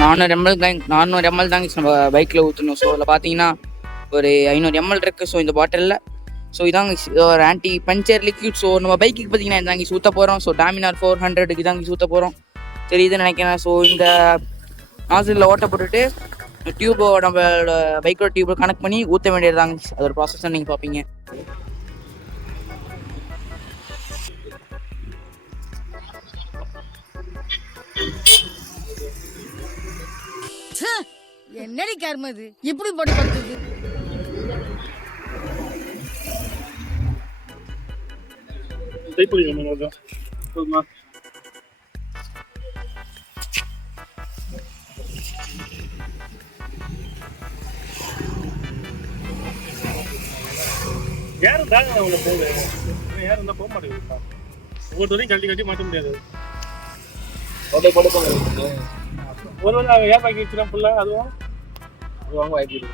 400 ml தாங்க நம்ம பைக்கில் ஊற்றணும். ஸோ அதில் பார்த்தீங்கன்னா ஒரு 500 ml இருக்குது. ஸோ இந்த பாட்டிலில் ஸோ இதாங்க ஒரு ஆன்டி பஞ்சர் லிக்யூட். ஸோ நம்ம பைக்குக்கு பார்த்தீங்கன்னா இதாங்க ஊற்ற போகிறோம். ஸோ டாமினார் 400க்கு இதாங்க ஊற்ற போகிறோம். தெரியுதுன்னு நினைக்கிறேன். ஸோ இந்த நாசிலில் ஓட்ட போட்டுட்டு டியூபோ நம்மளோட பைக்கோட டியூபை கனெக்ட் பண்ணி ஊற்ற வேண்டியதுதாங்க. அதோட ப்ராசஸ் நீங்கள் பார்ப்பீங்க. என்னடி கர்மது இப்படி போட்டு படுத்துது. யாரும் தாங்க அவங்க போகுது, யாரும் இருந்தால் போக மாட்டேங்குது. ஒவ்வொருத்தரையும் கட்டி மாட்ட முடியாது. ஒரு வேளை ஏன் பாக்கி வச்சுனா ஃபுல்லாக அதுவும் வாங்க வாங்கிடுது.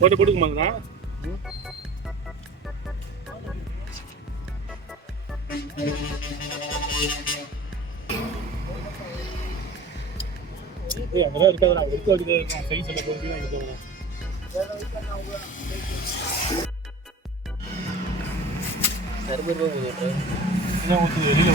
போட்டு போட்டுக்குமாங்கண்ணா. அதெல்லாம் இருக்காது. இருக்க வைக்கிறது சைஸ் எல்லாம் போய் இருக்காது. வெளியில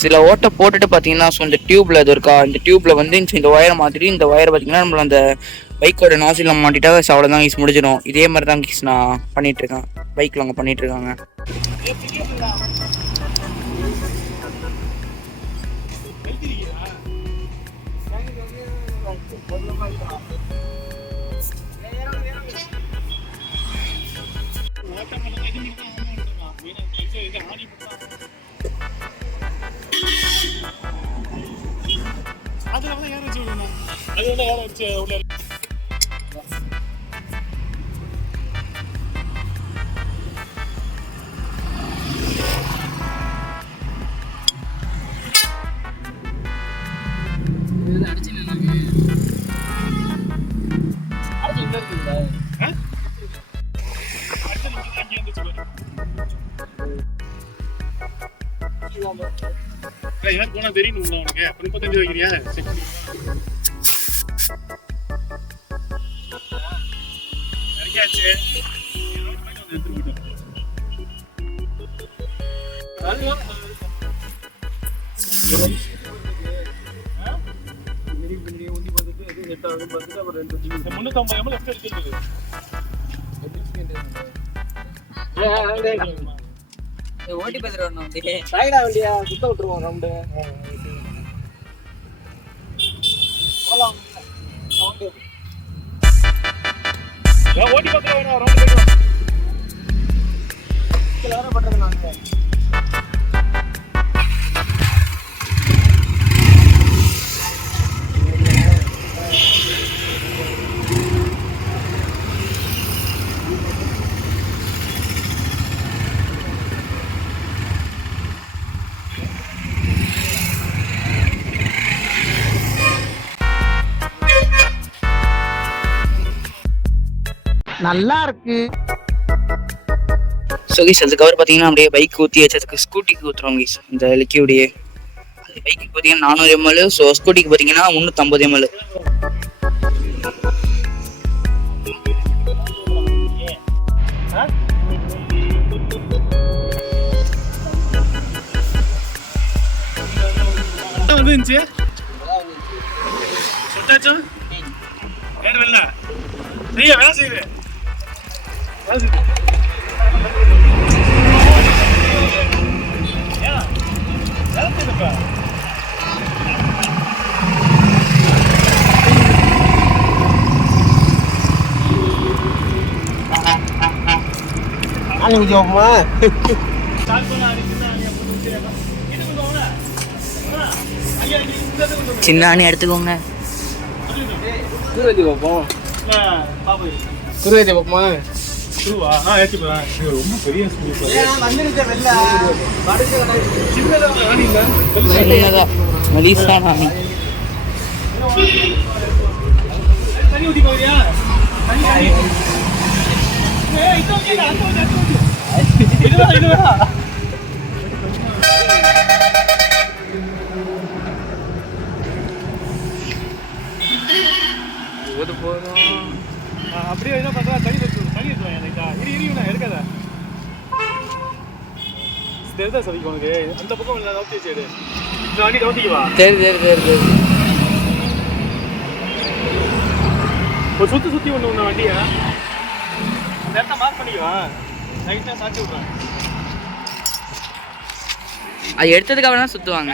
சில ஓட்டை போட்டுட்டு பார்த்தீங்கன்னா ஸோ இந்த டியூப்ல அது இருக்கா, இந்த டியூப்ல வந்து இந்த ஒயரை மாதிரி இந்த ஒயரை பார்த்தீங்கன்னா நம்மள அந்த பைக்கோட நாசில மாட்டிட்டா அவ்வளோதான் ஈஸ் முடிஞ்சிடும். இதே மாதிரி தான் கீஸ் நான் பண்ணிட்டு இருக்கேன். பைக்கில் அவங்க பண்ணிட்டு இருக்காங்க. எனக்கு போனா தெரியும் உனக்கு. 35 வைக்கிறியா? ஓட்டி பார்த்துட்டு வண்டியா சுத்த விட்டுருவோம். ரவுண்டு ஓட்டி பார்த்து வேணும். ரவுண்டு பண்றது நாங்க நல்லா இருக்கு. ஸோ கீஸ் அதுக்கப்புறம் பார்த்தீங்கன்னா அப்படியே பைக் ஊற்றி வச்சதுக்கு ஸ்கூட்டிக்கு ஊற்றுறோம் கீஸ் இந்த லிக்யூடையே. அது பைக்குக்கு பார்த்தீங்கன்னா 400 ml. ஸோ ஸ்கூட்டிக்கு பார்த்தீங்கன்னா 350 ml. வந்துச்சு சுத்தாச்சும் வேலை செய்யுது. Anh dùng mà. சின்ன ஆணி எடுத்துக்கோங்க. குருவேதி பார்ப்போம். குருவேதி பார்ப்போமா? குருவா? ஏற்றிப்பா. ரொம்ப பெரிய சின்னதா மெலிசான ஆணி. தண்ணி ஊற்றி போறியா? அப்படியே என்ன பண்றா? தண்ணி எடுத்துவாங்க லைட்டா. இரியா எடுக்காத. தெரிதா சவிக்கு உனக்கு? அந்த பக்கம் இல்லை நோக்கி வச்சு இந்த வண்டி நோக்கிக்குவா. சரி. ஒரு சுத்தி ஒன்று ஒன்று வண்டியா அந்த இடத்த மார்க் பண்ணிக்குவா. லைட்டாக சாச்சி விட்றேன். அது எடுத்ததுக்கு அப்புறம் தான் சுற்றுவாங்க.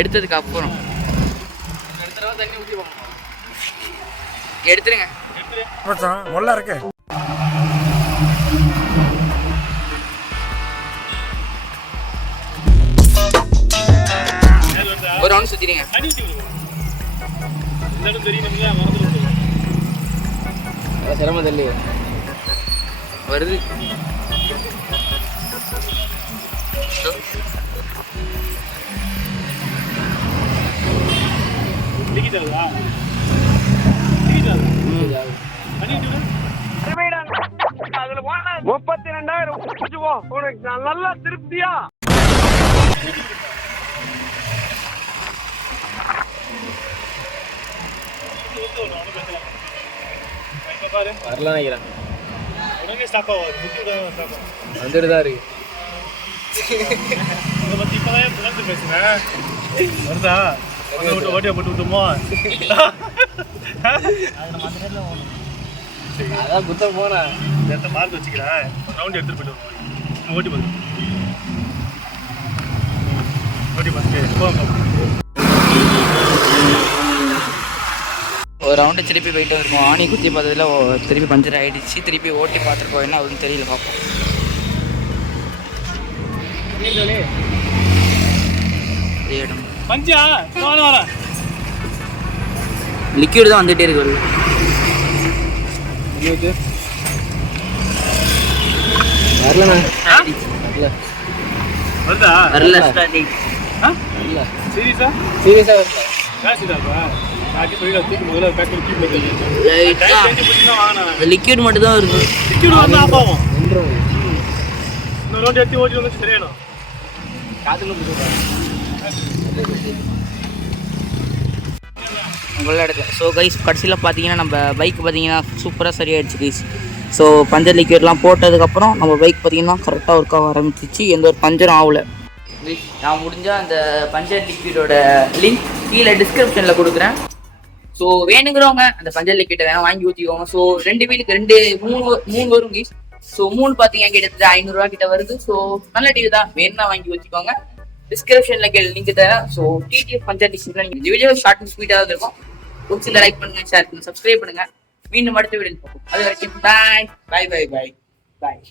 எடுத்ததுக்கு அப்புறம் தண்ணி ஊற்றி போகணும். எடுத்துருங்க. நல்லா இருக்கு. ஒரு ரவுண்ட் சுற்றிடுங்க. தண்ணி ஊற்றி விடுவோம். இந்த இடம் தெரியும் மறந்துட்டு சிரமம் தள்ளி வருது. லிக்கிட்டாதா? தண்ணி ஊற்றி விடு. 32,000 உனக்கு நல்லா திருப்தியா? வரல நினைக்கிறேன். உடனே ஸ்டாப் ஆகாது. சுற்றி விட ஸ்டாப் ஆகும். வந்துட்டு தான் இருக்கு. இதை பற்றி இப்போதான் புகழ்ந்து பேசுனேன். வருதா? ஓட்டியா போட்டு விட்டுமோ? அதான் குத்த போனேன். இந்த இடத்த மார்க் வச்சுக்கிறேன். ரவுண்ட் எடுத்துட்டு போயிட்டு வருவோம். ஓட்டி பார்த்து ஒரு ரவுண்டு திருப்பி போயிட்டு இருக்கும். ஆணி குத்தி பார்த்ததுல திருப்பி பஞ்சர் ஆகிடுச்சு. திருப்பி ஓட்டி பார்த்துருக்கோம். என்ன அதுன்னு தெரியல, பார்ப்போம். பஞ்சா வர லிக்யூட் தான் வந்துகிட்டே இருக்கு. வரலண்ணா. வருதா? வரல. சீரியஸா? சீரியஸா வரல. லிக்யூட் மட்டும் தான் இருக்கு. உங்களோட இடத்துல. ஸோ கைஸ், கடைசியில் பார்த்தீங்கன்னா நம்ம பைக் பார்த்தீங்கன்னா சூப்பராக சரியாயிடுச்சு கைஸ். ஸோ பஞ்சர் லிக்யூட்லாம் போட்டதுக்கப்புறம் நம்ம பைக் பார்த்தீங்கன்னா கரெக்டாக ஒர்க் ஆக ஆரம்பிச்சிச்சு. எந்த ஒரு பஞ்சரும் ஆகலை. நான் முடிஞ்சால் அந்த பஞ்சர் லிக்யூடோட லிங்க் கீழே டிஸ்கிரிப்ஷனில் கொடுக்குறேன். ஸோ வேணுங்கிறவங்க அந்த பஞ்சர் லிக்விட்டை வேணால் வாங்கி ஊற்றிக்கோங்க. ஸோ 2 வீலுக்கு 3 வரும் கைஸ். ஸோ 3 பார்த்தீங்கன்னா கிட்டத்தட்ட 500 ரூபா கிட்ட வருது. ஸோ நல்ல டிவி தான், வேணும்னா வாங்கி ஊற்றிக்கோங்க. டிஸ்கிரிப்ஷனில் லிங்க் தரேன். ஸோ டிடிஎஃப் பஞ்சர் லிக்விட் நீங்கள் இந்த வீடியோ ஷார்ட் அண்ட் ஸ்வீட்டாக இருக்கும். பிடிச்சிருந்தா லைக் பண்ணுங்க, ஷேர் பண்ணுங்க, சப்ஸ்கிரைப் பண்ணுங்க. மீண்டும் அடுத்த வீடியோ பார்ப்போம். அது வரைக்கும் பாய்.